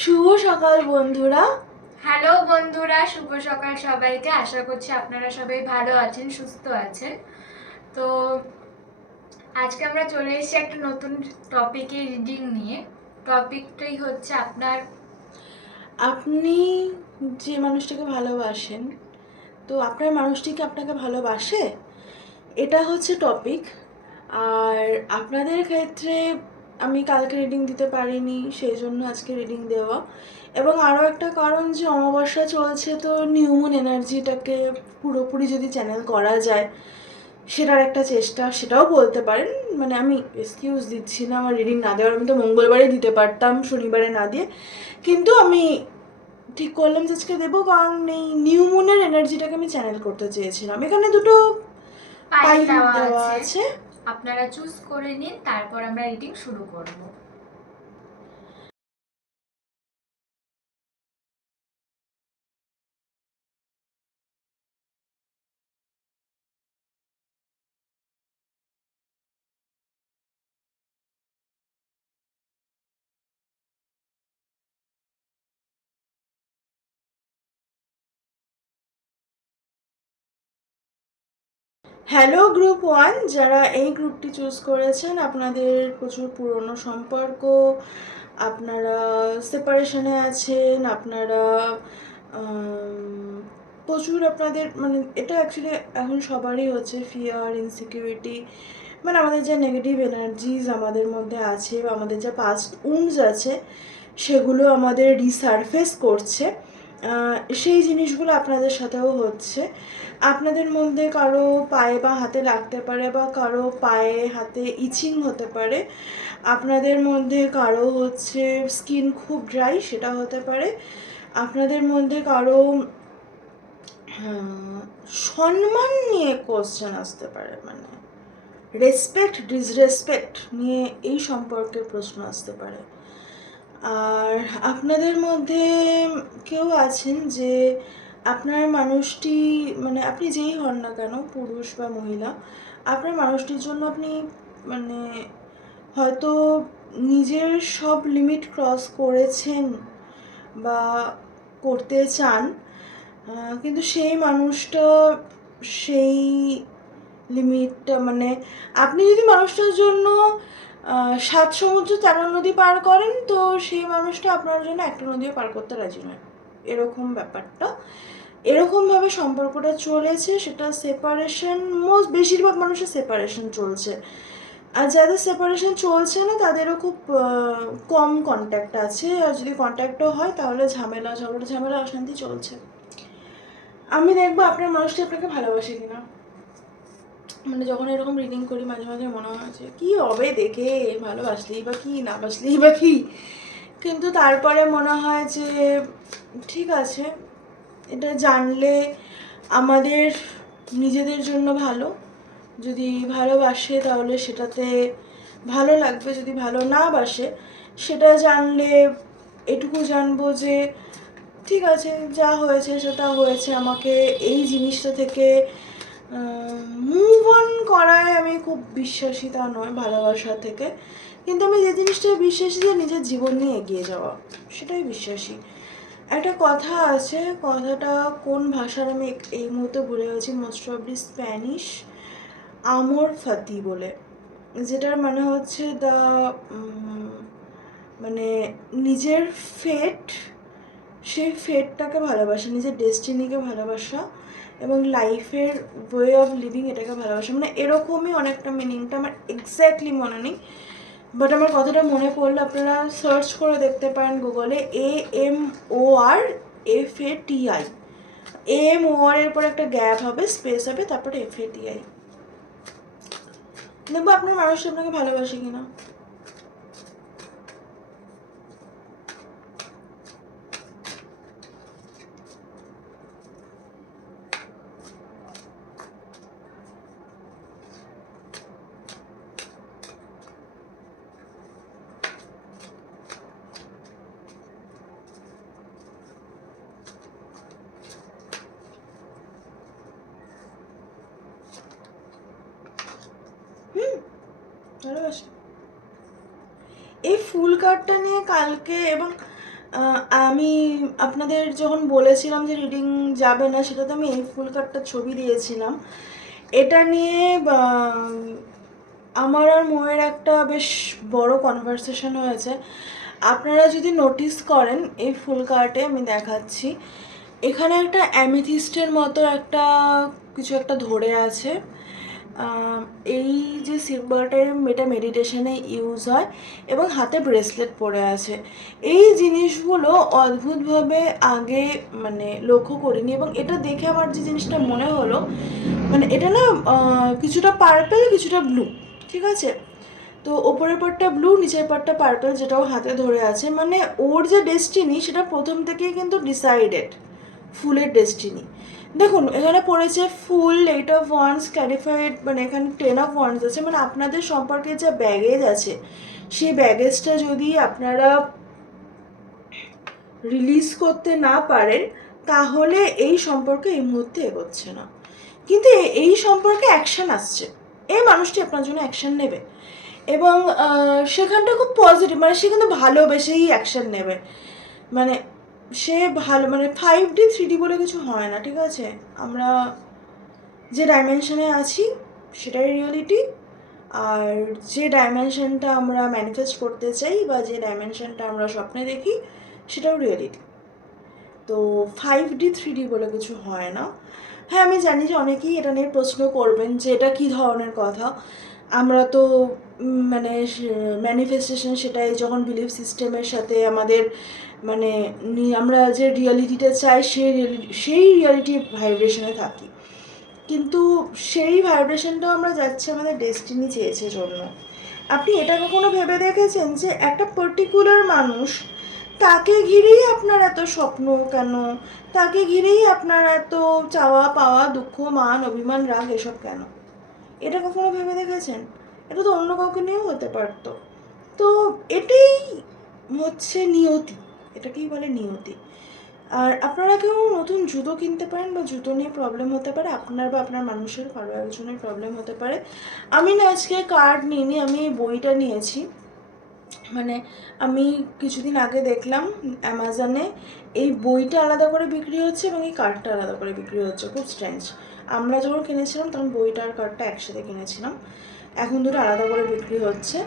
শুভ সকাল বন্ধুরা। হ্যালো বন্ধুরা শুভ সকাল সবাইকে। আশা করছি আপনারা সবাই ভালো আছেন সুস্থ আছেন। তো আজকে আমরা চলে এসেছি একটা নতুন টপিকে রিডিং নিয়ে। টপিকটাই হচ্ছে আপনার আপনি যে মানুষটাকে ভালোবাসেন তো আপনার মানুষটি কি আপনাকে ভালোবাসে? এটা হচ্ছে টপিক। আর আপনাদের ক্ষেত্রে আমি কালকে রিডিং দিতে পারিনি সেই জন্য আজকে রিডিং দেওয়া। এবং আরও একটা কারণ যে অমাবস্যা চলছে তো নিউমুন এনার্জিটাকে পুরোপুরি যদি চ্যানেল করা যায় সেটার একটা চেষ্টা সেটাও বলতে পারেন। মানে আমি এক্সকিউজ দিচ্ছি না আমার রিডিং না দেওয়ার আমি তো মঙ্গলবারে দিতে পারতাম শনিবারে না দিয়ে। কিন্তু আমি ঠিক করলাম যে আজকে দেবো কারণ এই নিউ মুনের এনার্জিটাকে আমি চ্যানেল করতে চেয়েছিলাম। এখানে দুটো পাইল দেওয়া আছে। আপনারা চুজ করে নিন তারপর আমরা রিডিং শুরু করব। হ্যালো গ্রুপ ওয়ান যারা এই গ্রুপটি চুজ করেছেন, আপনাদের প্রচুর পুরনো সম্পর্ক, আপনারা সেপারেশনে আছেন, আপনারা প্রচুর আপনাদের মানে এটা অ্যাকচুয়ালি এখন সবারই হচ্ছে ফিয়ার ইনসিকিউরিটি মানে আমাদের যে নেগেটিভ এনার্জিজ আমাদের মধ্যে আছে, বা আমাদের যে পাস্ট উন্স আছে, সেগুলো আমাদের রিসার্ফেস করছে। সেই জিনিসগুলো আপনাদের সাথেও হচ্ছে। আপনাদের মধ্যে কারও পায়ে বা হাতে লাগতে পারে বা কারও পায়ে হাতে ইচিং হতে পারে। আপনাদের মধ্যে কারও হচ্ছে স্কিন খুব ড্রাই, সেটা হতে পারে। আপনাদের মধ্যে কারও সম্মান নিয়ে কোশ্চেন আসতে পারে মানে রেসপেক্ট ডিসরেসপেক্ট নিয়ে এই সম্পর্কে প্রশ্ন আসতে পারে। আর আপনাদের মধ্যে কেউ আছেন যে আপনার মানুষটি মানে আপনি যেই হন না কেন, পুরুষ বা মহিলা, আপনার মানুষটির জন্য আপনি মানে হয়তো নিজের সব লিমিট ক্রস করেছেন বা করতে চান কিন্তু সেই মানুষটা সেই লিমিটটা মানে আপনি যদি মানুষটার জন্য সাত সমুদ্র তেরো নদী পার করেন, তো সেই মানুষটা আপনার জন্য একটা নদীও পার করতে রাজি নয়। এরকম ব্যাপারটা। এরকমভাবে সম্পর্কটা চলেছে, সেটা সেপারেশন মোস্ট বেশিরভাগ মানুষের সেপারেশন চলছে। আর যাদের সেপারেশন চলছে না, তাদেরও খুব কম কন্ট্যাক্ট আছে। আর যদি কন্ট্যাক্টও হয়, তাহলে ঝামেলা, ঝগড়া, ঝামেলা, অশান্তি চলছে। আমি দেখব আপনার মানুষটি আপনাকে ভালোবাসে কিনা। মানে যখন এরকম রিডিং করি, মাঝে মাঝে মনে হয় যে, কী হবে দেখে? ভালোবাসলেই বা কি, না বাসলেই বা কি? কিন্তু তারপরে মনে হয় যে, ঠিক আছে, এটা জানলে আমাদের নিজেদের জন্য ভালো। যদি ভালোবাসে তাহলে সেটাতে ভালো লাগবে, যদি ভালো না বাসে, সেটা জানলে এটুকু জানব যে, ঠিক আছে, যা হয়েছে সেটা হয়েছে। আমাকে এই জিনিসটা থেকে অন করায় আমি খুব বিশ্বাসী তা নয় ভালোবাসা থেকে। কিন্তু আমি যে জিনিসটা বিশ্বাসী যে নিজের জীবন নিয়ে এগিয়ে যাওয়া, সেটাই বিশ্বাসী। একটা কথা আছে, কথাটা কোন ভাষার আমি এই মুহূর্তে ভুলে গেছি মোস্ট অফলি স্প্যানিশ আমর ফাতি বলে। যেটার মানে হচ্ছে দ্য মানে নিজের ফেট সেই ফেটটাকে ভালোবাসা, নিজের ডেস্টিনিকে ভালোবাসা। এবং লাইফের ওয়ে অফ লিভিং এটাকে ভালোবাসা। মানে এরকমই অনেকটা মিনিংটা আমার এক্স্যাক্টলি মনে নেই। বাট আমার কথাটা মনে পড়লে আপনারা সার্চ করে দেখতে পারেন গুগলে A M O R F A T I M O R এর পর একটা গ্যাপ হবে স্পেস হবে, তারপরে এফ এ টি আই দেখব আপনার মানুষ আপনাকে ভালোবাসে কিনা হুম এই ফুল কার্ডটা নিয়ে কালকে এবং আমি আপনাদের যখন বলেছিলাম যে রিডিং যাবে না, সেটাতে আমি এই ফুল কার্ডটার ছবি দিয়েছিলাম। এটা নিয়ে আমার আর মোয়ের একটা বেশ বড় কনভারসেশন হয়েছে। আপনারা যদি নোটিস করেন এই ফুল কার্টে আমি দেখাচ্ছি। এখানে একটা অ্যামিথিস্টের মতো একটা, কিছু একটা ধরে আছে। এই যে সিম্বলটার এটা মেডিটেশনে ইউজ হয় এবং হাতে ব্রেসলেট পরে আছে। এই জিনিসগুলো অদ্ভুতভাবে আগে মানে লক্ষ্য করিনি এবং এটা দেখে আমার যে জিনিসটা মনে হলো মানে এটা না কিছুটা পার্পেল কিছুটা ব্লু ঠিক আছে? তো ওপরের পার্টটা ব্লু নিচের পার্টটা পার্পেল যেটাও হাতে ধরে আছে। মানে ওর যে ডেস্টিনি সেটা প্রথম থেকেই কিন্তু ডিসাইডেড ফুলের ডেস্টিনি দেখুন, এখানে পড়েছে ফুল এইট অফ ওয়ান্স ক্যারিফাইড মানে এখানে টেন অফ ওয়ান্স আছে। মানে আপনাদের সম্পর্কে যা ব্যাগেজ আছে, সেই ব্যাগেজটা যদি আপনারা রিলিজ করতে না পারেন, তাহলে এই সম্পর্কে এই মুহূর্তে এগোচ্ছে না। কিন্তু এই সম্পর্কে অ্যাকশন আসছে। এই মানুষটি আপনার জন্য অ্যাকশন নেবে। এবং সেখানটা খুব পজিটিভ মানে সে কিন্তু ভালোবেসেই অ্যাকশন নেবে। মানে সে ভালো মানে ফাইভ ডি থ্রি ডি বলে কিছু হয় না, ঠিক আছে? আমরা যে ডাইমেনশনে আছি, সেটাই রিয়েলিটি আর যে ডাইমেনশনটা আমরা ম্যানিফেস্ট করতে চাই, বা যে ডাইমেনশনটা আমরা স্বপ্নে দেখি, সেটাও রিয়েলিটি তো ফাইভ ডি থ্রি ডি বলে কিছু হয় না। হ্যাঁ আমি জানি যে অনেকেই এটা নিয়ে প্রশ্ন করবেন যে এটা কী ধরনের কথা? আমরা তো মানে ম্যানিফেস্টেশন সেটাই যখন বিলিফ সিস্টেমের সাথে আমাদের মানে আমরা যে রিয়ালিটিটা চাই সেই সেই রিয়ালিটি ভাইব্রেশনে থাকি। কিন্তু সেই ভাইব্রেশনটাও আমরা যাচ্ছি আমাদের ডেস্টিনি চেয়েছে জন্য। আপনি এটা কখনো ভেবে দেখেছেন যে একটা পার্টিকুলার মানুষ তাকে ঘিরেই আপনার এত স্বপ্ন কেন? তাকে ঘিরেই আপনার এত চাওয়া পাওয়া দুঃখ, মান, অভিমান, রাগ, এসব কেন? এটা কখনো ভেবে দেখেছেন? এটা তো অন্য কাউকে নিয়েও হতে পারতো। তো এটাই হচ্ছে নিয়তি। এটাকেই বলে নিয়তি। আর আপনারা কেউ নতুন জুতো কিনতে পারেন বা জুতো নিয়ে প্রবলেম হতে পারে, আপনার বা আপনার মানুষের কারও একজনের প্রবলেম হতে পারে। আমি না আজকে কার্ড নিইনি, আমি এই বইটা নিয়েছি। মানে আমি কিছুদিন আগে দেখলাম অ্যামাজনে এই বইটা আলাদা করে বিক্রি হচ্ছে এবং এই কার্ডটা আলাদা করে বিক্রি হচ্ছে। খুব স্ট্রেঞ্জ আমরা যখন কিনেছিলাম, তখন বইটা আর কার্ডটা একসাথে কিনেছিলাম। এখন দুটো আলাদা করে বিক্রি হচ্ছে।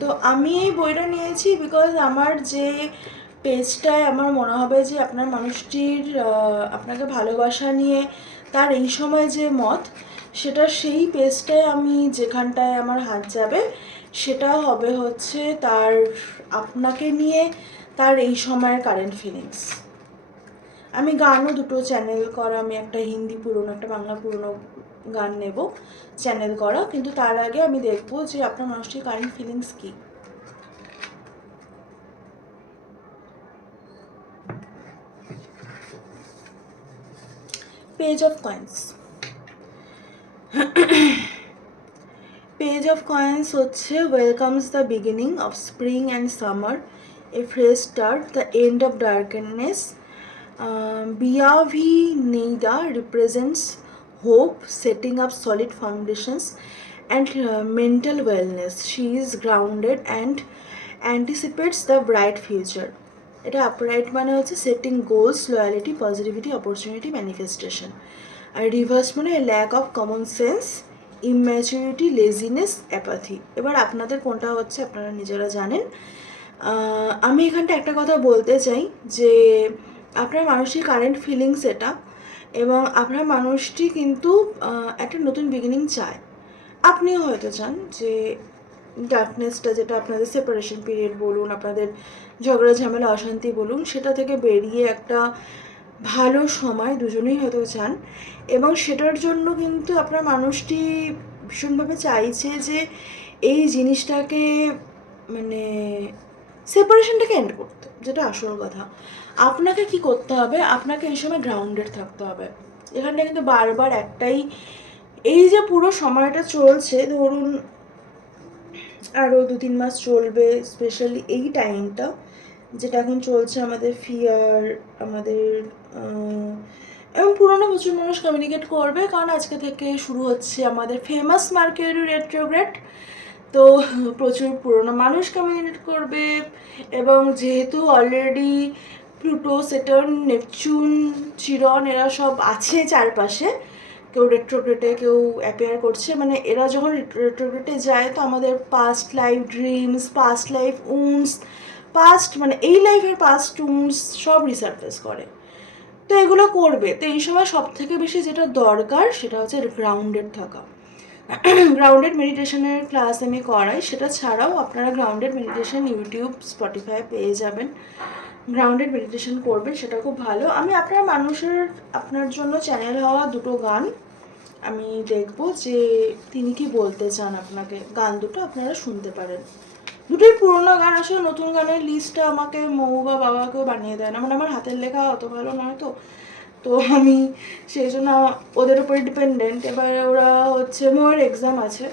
তো আমি এই বইটা নিয়েছি বিকজ আমার যে পেজটায় আমার মনে হবে যে আপনার মানুষটির আপনাকে ভালোবাসা নিয়ে তার এই সময় যে মত, সেটা সেই পেজটায় আমি যেখানটায় আমার হাত যাবে, সেটা হবে হচ্ছে তার আপনাকে নিয়ে তার এই সময়ের কারেন্ট ফিলিংস আমি গানও দুটো চ্যানেল করা, আমি একটা হিন্দি পুরনো, একটা বাংলা পুরনো গান নেব চ্যানেল করা, কিন্তু তার আগে আমি দেখব যে আপনার মানুষটির current feelings key. Page of coins page of coins হচ্ছে welcomes the beginning of spring and summer a fresh start the end of darkness বিয়াভি নেইদা represents hope setting up solid foundations and mental wellness she is grounded and anticipates the bright future এটা upright মানে হচ্ছে setting goals loyalty positivity opportunity manifestation আর reverse মানে lack of common sense immaturity laziness apathy এবার আপনাদের কোনটা হচ্ছে আপনারা নিজেরা জানেন। আমি এখানটা একটা কথা বলতে চাই যে আপনার মানুষের কারেন্ট ফিলিংস এটা এবং আপনার মানুষটি কিন্তু একটা নতুন বিগিনিং চায়। আপনিও হয়তো চান যে ডার্কনেসটা যেটা আপনাদের সেপারেশন পিরিয়ড বলুন, আপনাদের ঝগড়া, ঝামেলা, অশান্তি বলুন, সেটা থেকে বেরিয়ে একটা ভালো সময় দুজনেই হয়তো চান এবং সেটার জন্য কিন্তু আপনার মানুষটি ভীষণভাবে চাইছে যে এই জিনিসটাকে মানে সেপারেশনটাকে এন্ড করতে, যেটা আসল কথা। আপনাকে কি করতে হবে? আপনাকে এই সময় গ্রাউন্ডেড থাকতে হবে। এখানটা কিন্তু বারবার একটাই, এই যে পুরো সময়টা চলছে, ধরুন আরও দু তিন মাস চলবে স্পেশালি এই টাইমটা যেটা এখন চলছে আমাদের ফিয়ার আমাদের এবং পুরোনো প্রচুর মানুষ কমিউনিকেট করবে, কারণ আজকে থেকে শুরু হচ্ছে আমাদের ফেমাস মার্কেরি রেট্রোগ্রেড তো প্রচুর পুরনো মানুষ কমিউনিকেট করবে, এবং যেহেতু already Pluto Saturn Neptune, Chiron, এরা সব আছে চারপাশে। কেউ রেট্রোগ্রেটে কেউ অ্যাপেয়ার করছে। মানে এরা যখন রেট্রোগ্রেটে যায়, তো আমাদের past life dreams past life wounds past মানে এই লাইফের পাস্ট উন্স সব রিসার্ফেস করে। তো এগুলো করবে। তো এই সময় সব থেকে বেশি যেটা দরকার, সেটা হচ্ছে গ্রাউন্ডেড থাকা। গ্রাউন্ডেড মেডিটেশনের ক্লাস আমি করাই। সেটা ছাড়াও আপনারা গ্রাউন্ডেড মেডিটেশন ইউটিউব স্পটিফাই পেয়ে যাবেন। গ্রাউন্ডেড মেডিটেশন করবেন, সেটা খুব ভালো। আমি আপনার মানুষের, আপনার জন্য চ্যানেল হওয়া দুটো গান আমি দেখব যে তিনি কি বলতে চান আপনাকে। গান দুটো আপনারা শুনতে পারেন। দুটোই পুরোনো গান আসলে নতুন গানের লিস্টটা আমাকে মৌ বা বাবাকেও বানিয়ে দেয় না। মানে আমার হাতের লেখা অত ভালো নয় তো। তো আমি সেই জন্য ওদের উপরে ডিপেন্ডেন্ট এবার ওরা হচ্ছে মোয়ের এক্সাম আছে।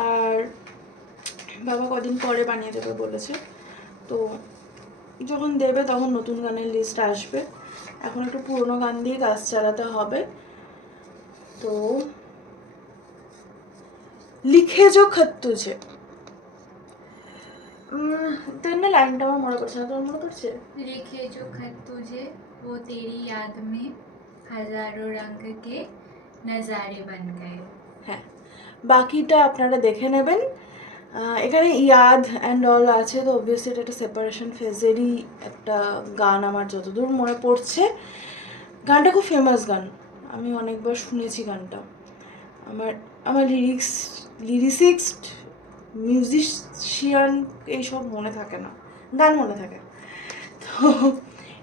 আর বাবা কদিন পরে বানিয়ে দেবে বলেছে। তো যখন দেবে তখন নতুন গানের লিস্ট আসবে এখন একটু পুরোনো গান দিয়ে কাজ চালাতে হবে তো লিখে যো খত তুঝে তোর না লাইনটা আমার মনে পড়ছে না তোমার মনে পড়ছে लिखे जो खत तुझे वो तेरी याद में हजारों रंग के नज़ारे बन गए হ্যাঁ বাকিটা আপনারা দেখে নেবেন আহ, এখানে ইয়াদ অ্যান্ড অল আছে, তো অবভিয়াসলি এটা একটা সেপারেশন ফেজেরই একটা গান আমার যতদূর মনে পড়ছে। গানটা খুব ফেমাস গান, আমি অনেকবার শুনেছি গানটা। আমার আমার লিরিক্স লিরিসিক্স মিউজিশিয়ান এইসব মনে থাকে না, গান মনে থাকে। তো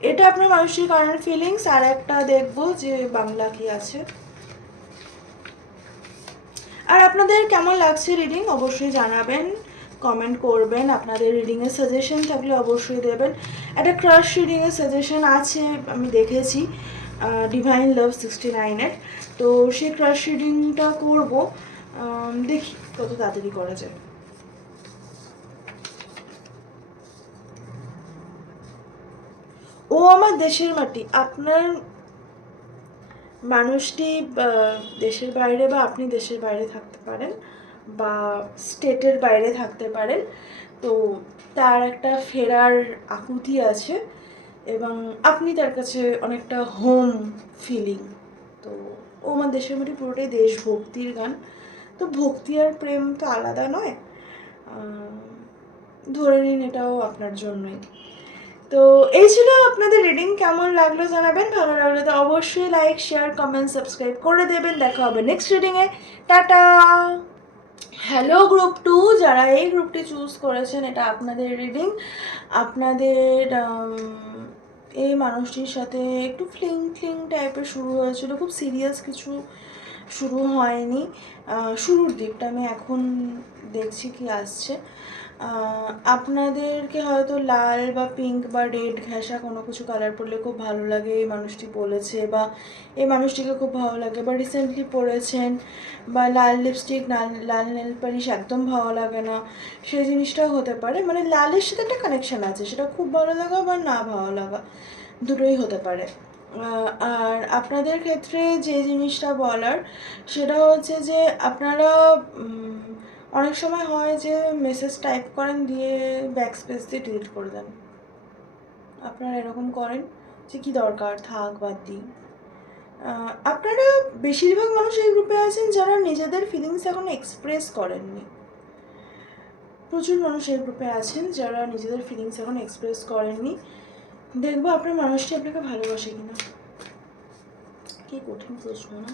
এটা আপনার মানুষের কারেন্ট ফিলিংস আর একটা দেখব যে বাংলা কি আছে। আর আপনাদের কেমন লাগছে রিডিং অবশ্যই জানাবেন কমেন্ট করবেন, আপনাদের রিডিংয়ের সাজেশন থাকলে অবশ্যই দেবেন। একটা ক্রাশ রিডিংয়ের সাজেশন আছে, আমি দেখেছি ডিভাইন লাভ সিক্সটি নাইনের তো সেই ক্রাশ রিডিংটা করব দেখি কত তাড়াতাড়ি করা যায়। ও আমার দেশের মাটি, আপনার মানুষটি দেশের বাইরে বা আপনি দেশের বাইরে থাকতে পারেন বা স্টেটের বাইরে থাকতে পারেন। তো তার একটা ফেরার আকুতি আছে এবং আপনি তার কাছে অনেকটা হোম ফিলিং তো ও আমার দেশের মাটি পুরোটাই দেশভক্তির গান। তো ভক্তি আর প্রেম তো আলাদা নয়। ধরে নিন এটাও আপনার জন্যই। তো এই ছিল আপনাদের রিডিং কেমন লাগল জানাবেন, ভালো লাগলে তো অবশ্যই লাইক শেয়ার কমেন্ট সাবস্ক্রাইব করে দেবেন। দেখা হবে নেক্সট রিডিংয়ে টাটা! হ্যালো গ্রুপ টু যারা এই গ্রুপটি চুজ করেছেন, এটা আপনাদের রিডিং আপনাদের এই মানুষটির সাথে একটু ফ্লিং ফ্লিং টাইপের শুরু হয়েছিল। খুব সিরিয়াস কিছু শুরু হয়নি। শুরুর দিকটা আমি এখন দেখছি কি আসছে। আপনাদেরকে হয়তো লাল বা পিঙ্ক বা রেড ঘেঁষা কোনো কিছু কালার পরলে খুব ভালো লাগে, এই মানুষটি বলেছে বা এই মানুষটিকে খুব ভালো লাগে। বা রিসেন্টলি পরেছেন বা লাল লিপস্টিক লাল নেল পালিশ একদম ভালো লাগে না, সেই জিনিসটাও হতে পারে। মানে লালের সাথে একটা কানেকশান আছে, সেটা খুব ভালো লাগা বা না ভালো লাগা, দুটোই হতে পারে। আর আপনাদের ক্ষেত্রে যে জিনিসটা বলার, সেটা হচ্ছে যে আপনারা অনেক সময় হয় যে মেসেজ টাইপ করেন, দিয়ে ব্যাক স্পেস দিয়ে ডিলিট করে দেন। আপনারা এরকম করেন যে কী দরকার, থাক, বাদ দিই। আপনারা বেশিরভাগ মানুষ এই গ্রুপে আছেন যারা নিজেদের ফিলিংস এখন এক্সপ্রেস করেননি। প্রচুর মানুষ এই গ্রুপে আছেন যারা নিজেদের ফিলিংস এখন এক্সপ্রেস করেননি। দেখব আপনার মানুষটি আপনাকে ভালোবাসে কিনা। কি কঠিন প্রশ্ন না।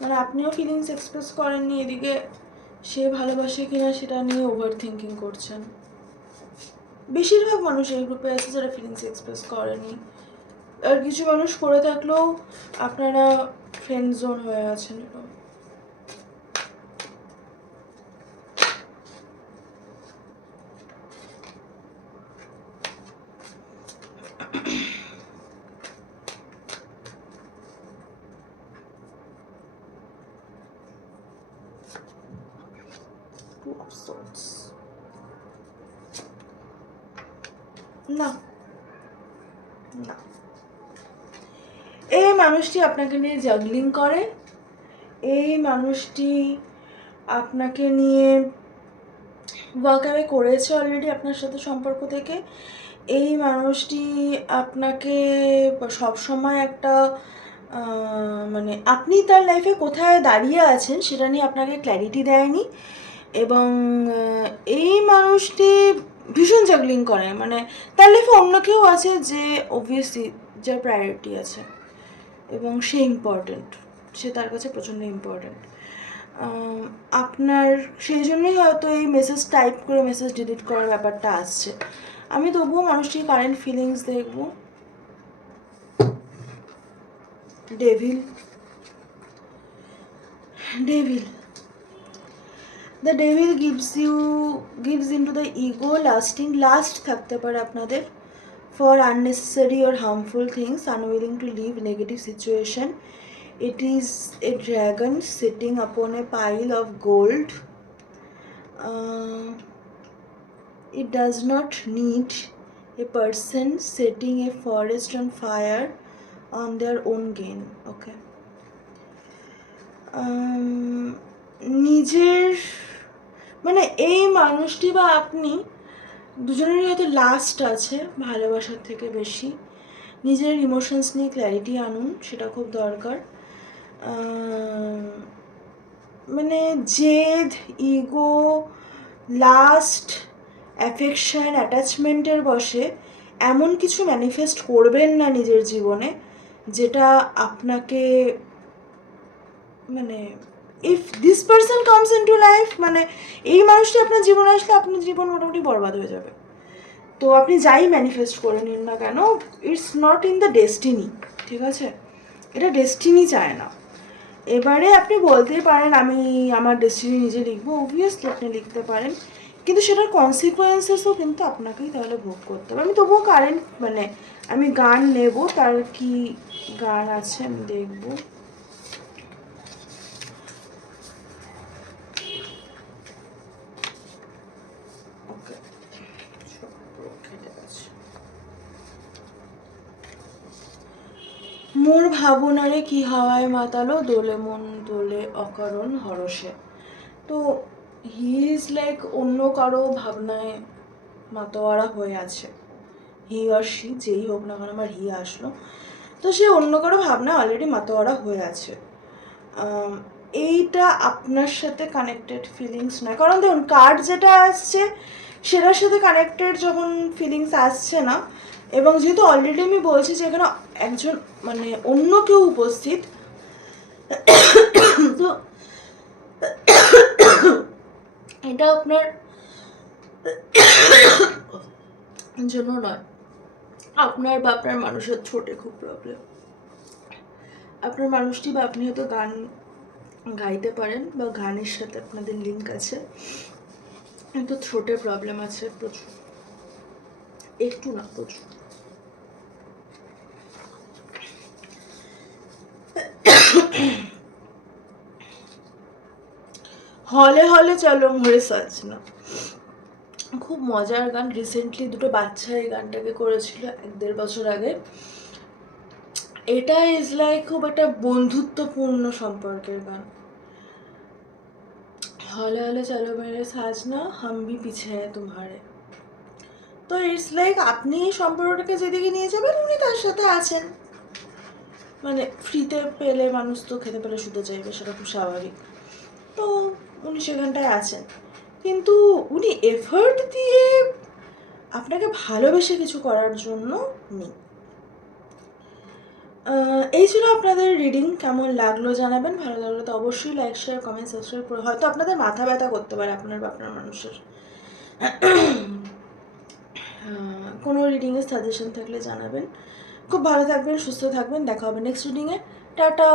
মানে আপনিও ফিলিংস এক্সপ্রেস করেননি, এদিকে সে ভালোবাসে কিনা সেটা নিয়ে ওভার থিঙ্কিং করছেন। বেশিরভাগ মানুষ এই গ্রুপে আছে যারা ফিলিংস এক্সপ্রেস করেনি। আর কিছু মানুষ করে থাকলেও আপনারা ফ্রেন্ড জোন হয়ে আছেন মানুষটি আপনাকে নিয়ে জাগলিং করে, এই মানুষটি আপনাকে নিয়ে অ্যাওয়ে করেছে অলরেডি আপনার সাথে সম্পর্ক থেকে, এই মানুষটি আপনাকে সব সময় একটা মানে আপনি তার লাইফে কোথায় দাঁড়িয়ে আছেন সেটা নিয়ে আপনাকে ক্ল্যারিটি দেয়নি এবং এই মানুষটি ভীষণ জাগলিং করে মানে তার লাইফে অন্য কেউ আছে যে অবভিয়াসলি যার প্রায়োরিটি আছে। এবং সে ইম্পর্ট্যান্ট সে তার কাছে প্রচণ্ড ইম্পর্ট্যান্ট আপনার, সেই জন্যই হয়তো এই মেসেজ টাইপ করে মেসেজ ডিলিট করার ব্যাপারটা আসছে। আমি তবুও মানুষটির কারেন্ট ফিলিংস দেখব। Devil devil the devil gives you gives in to the ego lusting lust থাকতে পারে আপনাদের। For unnecessary or harmful things, unwilling to leave negative situation. It is a dragon sitting upon a pile of gold. Uh, it does not need a person setting a forest on fire on their own gain. Okay. Um, নিজের মানে এই মানুষটি বা আপনি দুজনেরই হয়তো last আছে, ভালোবাসার থেকে বেশি। নিজের ইমোশনস নিয়ে ক্ল্যারিটি আনুন, সেটা খুব দরকার। মানে জেদ ইগো লাস্ট অ্যাফেকশন অ্যাটাচমেন্টের বসে এমন কিছু ম্যানিফেস্ট করবেন না নিজের জীবনে, যেটা আপনাকে মানে if this person comes in to life মানে এই মানুষটি আপনার জীবনে আসলে আপনার জীবন মোটামুটি বরবাদ হয়ে যাবে। তো আপনি যাই ম্যানিফেস্ট করে নিন না কেন it's not in the destiny ঠিক আছে? এটা ডেস্টিনি চায় না। এবারে আপনি বলতেই পারেন, আমি আমার ডেস্টিনি নিজে লিখব অবভিয়াসলি আপনি লিখতে পারেন, কিন্তু সেটার কনসিকুয়েন্সেসও কিন্তু আপনাকেই তাহলে ভোগ করতে হবে। আমি তবুও কারেন্ট মানে আমি গান নেব, তার কি গান আছে আমি দেখব। মোর ভাবনারে কি হাওয়ায় মাতালো, দোলে মন দোলে অকারণ হরসে তো হি ইজ লাইক অন্য কারও ভাবনায় মাতোয়ারা হয়ে আছে। হি আর সি যেই হোক না কেন আমার হি আসলো। তো সে অন্য কারও ভাবনা অলরেডি মাতোয়ারা হয়ে আছে। এইটা আপনার সাথে কানেক্টেড ফিলিংস নয়। কারণ দেখুন কার্ড যেটা আসছে, সেটার সাথে কানেক্টেড যখন ফিলিংস আসছে না এবং যেহেতু অলরেডি আমি বলছি যে এখানে একজন মানে অন্য কেউ উপস্থিত, তো এটা আপনার জন্য নয়। আপনার বা আপনার মানুষের ছোটে খুব প্রবলেম আপনার মানুষটি বা আপনি হয়তো গান গাইতে পারেন বা গানের সাথে আপনাদের লিঙ্ক আছে। কিন্তু থ্রোটের প্রবলেম আছে প্রচুর। একটু না, প্রচুর। হলে হলে চলো মরে সাজ না খুব মজার গান। রিসেন্টলি দুটো বাচ্চা এই গানটাকে করেছিল এক দেড় বছর আগে। এটা ইজ লাইক খুব একটা বন্ধুত্বপূর্ণ সম্পর্কের গান। হলে হলে চলো মেরে সাজনা হাম ভি পিছে হ্যায় তোমারে তো ইটস লাইক আপনি সম্পর্কটাকে যেদিকে নিয়ে যাবেন, উনি তার সাথে আছেন। মানে ফ্রিতে পেলে মানুষ তো খেতে পেলে শুতে চাইবে, সেটা খুব স্বাভাবিক। তো উনি সেখানটায় আছেন। কিন্তু উনি এফর্ট দিয়ে আপনাকে ভালোবেসে কিছু করার জন্য নেই। এই ছিল আপনাদের রিডিং কেমন লাগল জানাবেন? ভালো লাগল তো অবশ্যই লাইক শেয়ার কমেন্ট সাবস্ক্রাইব করে হয়তো আপনাদের মাথা ব্যথা করতে পারে আপনার বা আপনার মানুষের। কোনো রিডিংয়ের সাজেশন থাকলে জানাবেন। খুব ভালো থাকবেন, সুস্থ থাকবেন। দেখা হবে নেক্সট রিডিংয়ে টাটা!